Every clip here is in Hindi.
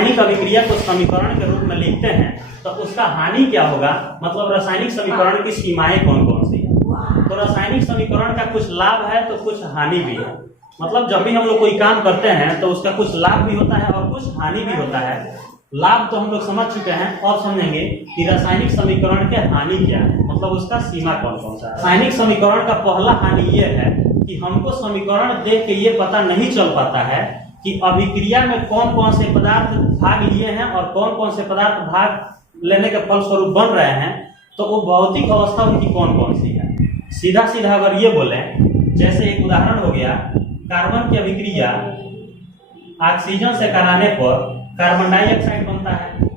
रासायनिक अभिक्रिया को समीकरण के रूप में लिखते हैं तो उसका हानि क्या होगा, मतलब रासायनिक समीकरण की सीमाएं कौन कौन सी है। तो रासायनिक समीकरण का कुछ लाभ है तो कुछ हानि भी है। मतलब जब भी हम लोग कोई काम करते हैं तो उसका कुछ लाभ भी होता है और कुछ हानि भी होता है। लाभ तो हम लोग समझ चुके हैं और समझेंगे कि रासायनिक समीकरण के हानि क्या है, मतलब उसका सीमा कौन कौन सा है। रासायनिक समीकरण का पहला हानि यह है कि हमको समीकरण देख के ये पता नहीं चल पाता है कि अभिक्रिया में कौन कौन से पदार्थ भाग लिए हैं और कौन कौन से पदार्थ भाग लेने के फलस्वरूप बन रहे हैं, तो वो भौतिक अवस्था उनकी कौन कौन सी है। सीधा सीधा अगर ये बोले, जैसे एक उदाहरण हो गया, कार्बन की अभिक्रिया ऑक्सीजन से कराने पर कार्बन डाइऑक्साइड बनता है।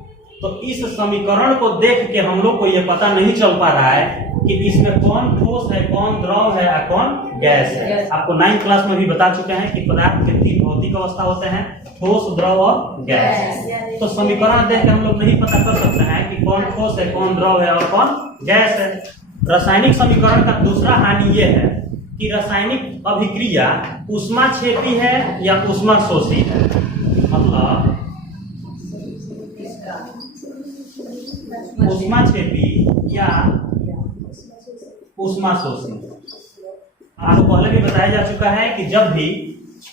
तो इस समीकरण को देख के हम लोग को ये पता नहीं चल पा रहा है कि इसमें कौन ठोस है, कौन द्रव है और कौन गैस है। आपको 9th क्लास में भी बता चुके हैं कि पदार्थ के 3 भौतिक अवस्था होते हैं, ठोस, द्रव और गैस। तो समीकरण देख के हम लोग नहीं पता कर सकते हैं कि कौन ठोस है, कौन द्रव है और कौन गैस है। रासायनिक समीकरण का दूसरा हानि यह है कि रासायनिक अभिक्रिया ऊष्माक्षेपी है या ऊष्माशोषी है। मतलब ऊष्माक्षेपी या ऊष्माशोषी। आपको पहले भी बताया जा चुका है कि जब भी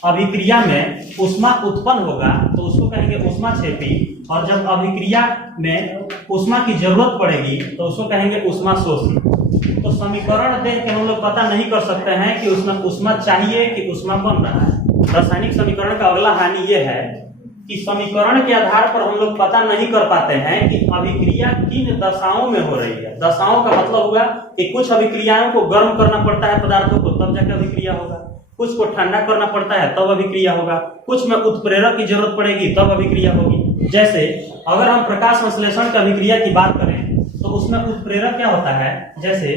अभिक्रिया में ऊष्मा उत्पन्न होगा तो उसको कहेंगे ऊष्माक्षेपी, और जब अभिक्रिया में ऊष्मा की जरूरत पड़ेगी तो उसको कहेंगे ऊष्माशोषी। तो समीकरण देख के हम लोग पता नहीं कर सकते हैं कि उसमें ऊष्मा चाहिए कि ऊष्मा बन रहा है। रासायनिक समीकरण का अगला हानि यह है कि समीकरण के आधार पर हम लोग पता नहीं कर पाते हैं कि अभिक्रिया किन दशाओं में हो रही है। दशाओं का मतलब होगा कि कुछ अभिक्रियाओं को गर्म करना पड़ता है पदार्थों को, तब जाकर अभिक्रिया होगा। कुछ को ठंडा करना पड़ता है तब अभिक्रिया होगा। कुछ में उत्प्रेरक की जरूरत पड़ेगी तब अभिक्रिया होगी। जैसे अगर हम प्रकाश संश्लेषण की अभिक्रिया की बात करें तो उसमें उत्प्रेरक क्या होता है, जैसे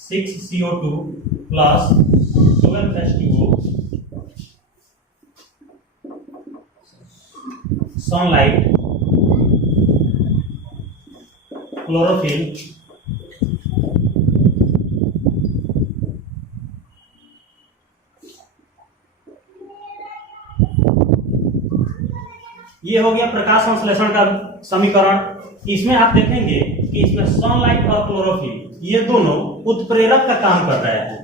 6CO2 plus 12H2O, sunlight, chlorophyll, ये हो गया प्रकाश संश्लेषण का समीकरण। इसमें आप देखेंगे कि इसमें सनलाइट और क्लोरोफिल ये दोनों उत्प्रेरक का काम कर रहे हैं।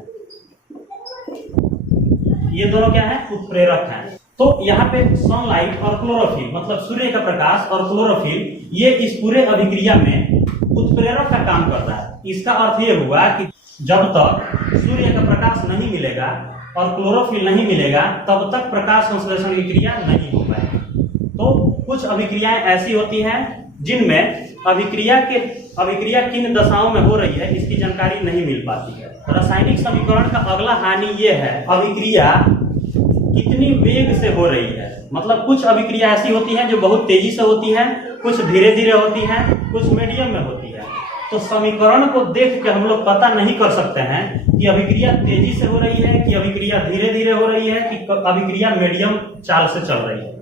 ये दोनों क्या है, उत्प्रेरक हैं। तो यहाँ पे सनलाइट और क्लोरोफिल मतलब सूर्य का प्रकाश और क्लोरोफिल ये इस पूरे अभिक्रिया में उत्प्रेरक का काम करता है। इसका अर्थ ये हुआ कि जब तक सूर्य का प्रकाश नहीं मिलेगा और क्लोरोफिल नहीं मिलेगा तब तक प्रकाश संश्लेषण की क्रिया नहीं हो पाएगी। तो कुछ अभिक्रियाएं ऐसी होती हैं जिनमें अभिक्रिया किन दशाओं में हो रही है इसकी जानकारी नहीं मिल पाती है। रासायनिक समीकरण का अगला हानि ये है अभिक्रिया कितनी वेग से हो रही है। मतलब कुछ अभिक्रिया ऐसी होती हैं जो बहुत तेजी से होती हैं, कुछ धीरे धीरे होती हैं, कुछ मीडियम में होती है। तो समीकरण को देख के हम लोग पता नहीं कर सकते हैं कि अभिक्रिया तेजी से हो रही है कि अभिक्रिया धीरे धीरे हो रही है कि अभिक्रिया मीडियम चाल से चल रही है।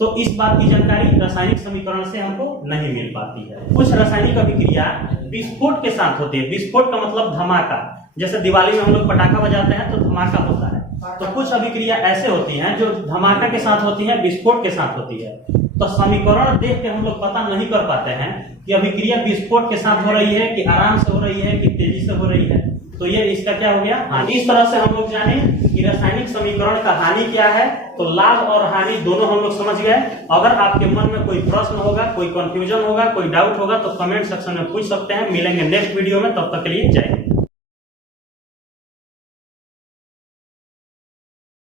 तो इस बात की जानकारी रासायनिक समीकरण से हमको नहीं मिल पाती है। कुछ रासायनिक अभिक्रिया विस्फोट के साथ होती है। विस्फोट का मतलब धमाका। जैसे दिवाली में हम लोग पटाखा बजाते हैं तो धमाका होता है। तो कुछ अभिक्रिया ऐसे होती हैं जो धमाका के साथ होती है, विस्फोट के साथ होती है। तो समीकरण देख के हम लोग पता नहीं कर पाते हैं कि अभिक्रिया विस्फोट के साथ हो रही है कि आराम से हो रही है कि तेजी से हो रही है। तो ये इसका क्या हो गया, हानि। इस तरह से हम लोग जाने कि रासायनिक समीकरण का हानि क्या है। तो लाभ और हानि दोनों हम लोग समझ गए। अगर आपके मन में कोई प्रश्न होगा, कोई कंफ्यूजन होगा, कोई डाउट होगा तो कमेंट सेक्शन में पूछ सकते हैं। मिलेंगे नेक्स्ट वीडियो में, तब तक के लिए जय हिंद।